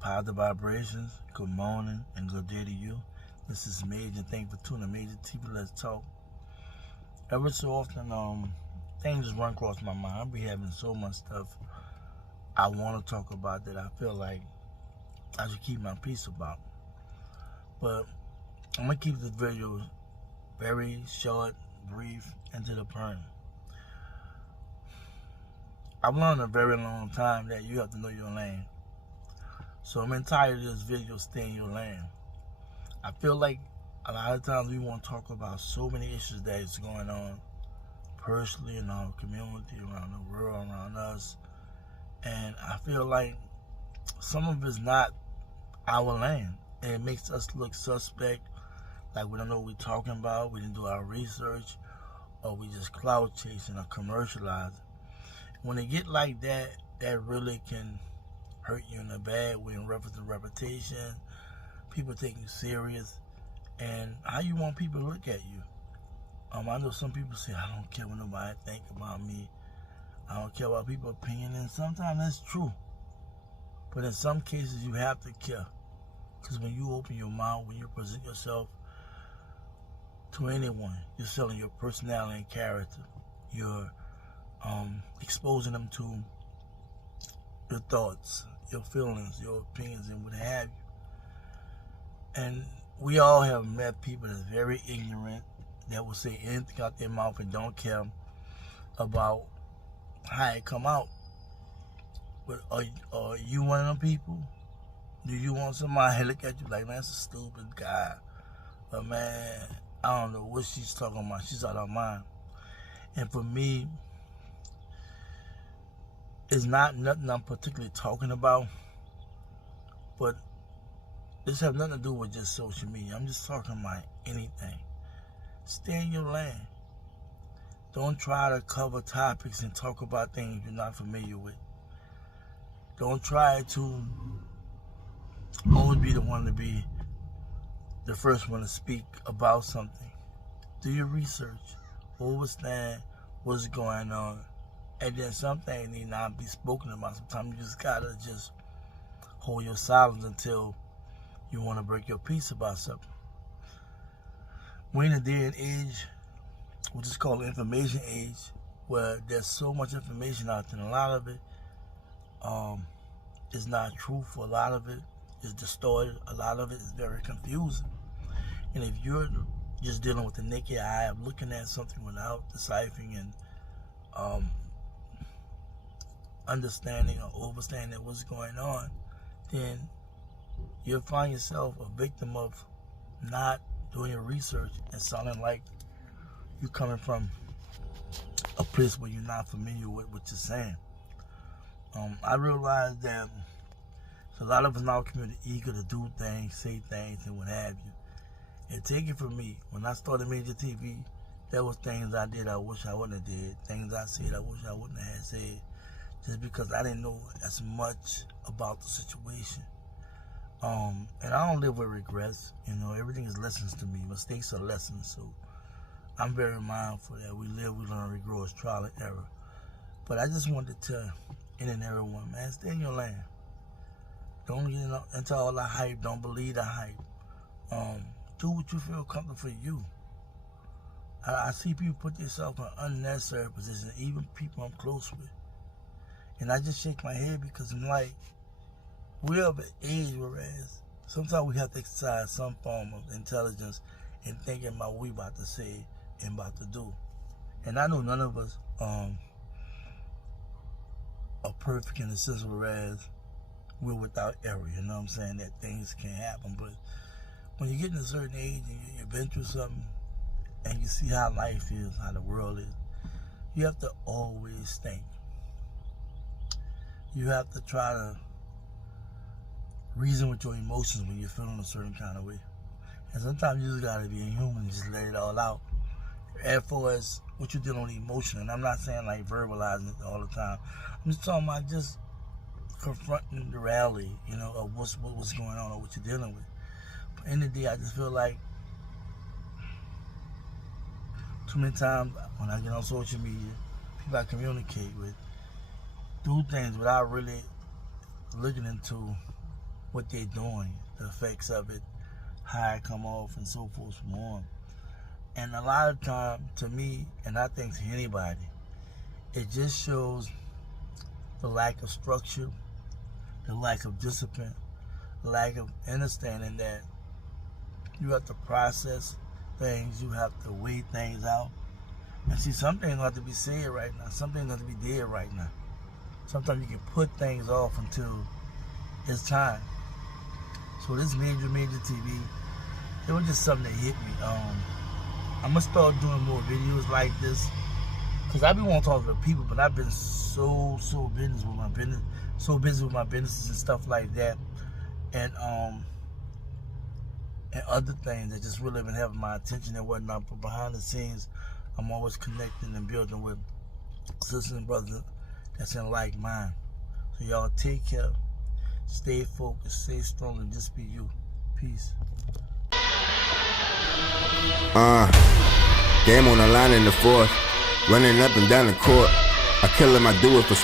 Positive vibrations, good morning and good day to you. This is Major. Thank you for tuning in Major TV Let's Talk. Every so often, things just run across my mind. I be having so much stuff I want to talk about that I feel like I should keep my peace about. But I'm going to keep this video very short, brief, and to the point. I've learned a very long time that you have to know your lane. So I'm entitled to this video, Stay in Your Lane. I feel like a lot of times we want to talk about so many issues that is going on personally in our community, around the world, around us. And I feel like some of it's not our lane. And it makes us look suspect, like we don't know what we're talking about, we didn't do our research, or we just cloud chasing or commercializing. When it get like that, that really can hurt you in a bad way in reference to reputation, people taking you serious, and how you want people to look at you. I know some people say, I don't care what nobody think about me. I don't care about people's opinion, and sometimes that's true. But in some cases, you have to care. Because when you open your mouth, when you present yourself to anyone, you're selling your personality and character. You're exposing them to your thoughts, your feelings, your opinions, and what have you. And we all have met people that's very ignorant, that will say anything out their mouth and don't care about how it come out. But are you one of them people? Do you want somebody to look at you like, man, that's a stupid guy? But man, I don't know what she's talking about. She's out of her mind. And for me, it's not nothing I'm particularly talking about, but this has nothing to do with just social media. I'm just talking about anything. Stay in your lane. Don't try to cover topics and talk about things you're not familiar with. Don't try to always be the one to be the first one to speak about something. Do your research. Understand what's going on. And then some things need not be spoken about. Sometimes you just gotta just hold your silence until you want to break your peace about something. We're in a day and age, which is called the information age, where there's so much information out there, and a lot of it is not truthful. A lot of it is distorted. A lot of it is very confusing. And if you're just dealing with the naked eye of looking at something without deciphering and understanding or overstanding what's going on, then you'll find yourself a victim of not doing your research and sounding like you're coming from a place where you're not familiar with what you're saying. I realize that a lot of us in our community eager to do things, say things, and what have you. And take it from me, when I started Major TV, there was things I did I wish I wouldn't have did, things I said I wish I wouldn't have said, just because I didn't know as much about the situation. And I don't live with regrets. Everything is lessons to me. Mistakes are lessons. So I'm very mindful that we live, we learn, we grow. It's trial and error. But I just wanted to tell in and everyone, man, stay in your lane. Don't get into all the hype. Don't believe the hype. Do what you feel comfortable for you. I see people put themselves in unnecessary positions, even people I'm close with. And I just shake my head because I'm like, we're of an age whereas sometimes we have to exercise some form of intelligence in thinking about what we about to say and about to do. And I know none of us are perfect in the sense whereas we're without error, you know what I'm saying, that things can happen. But when you get in a certain age and you've been through something and you see how life is, how the world is, you have to always think. You have to try to reason with your emotions when you're feeling a certain kind of way. And sometimes you just gotta be a human and just let it all out. As far as what you're dealing with emotionally, and I'm not saying like verbalizing it all the time. I'm just talking about just confronting the reality, of what's going on or what you're dealing with. But in the day, I just feel like too many times when I get on social media, people I communicate with do things without really looking into what they're doing, the effects of it, how it come off, and so forth from on. And a lot of time, to me, and I think to anybody, it just shows the lack of structure, the lack of discipline, the lack of understanding that you have to process things, you have to weigh things out. And see, some things have to be said right now, some things have to be dead right now. Sometimes you can put things off until it's time. So this major TV, it was just something that hit me. I'm gonna start doing more videos like this, cause I be want to talk to people, but I've been so busy with my business, businesses and stuff like that, and other things that just really been having my attention and whatnot. But behind the scenes, I'm always connecting and building with sisters and brothers that's in like mind. So y'all take care, stay focused, stay strong, and just be you. Peace. Game on the line in the fourth, running up and down the court. I kill him, I do it for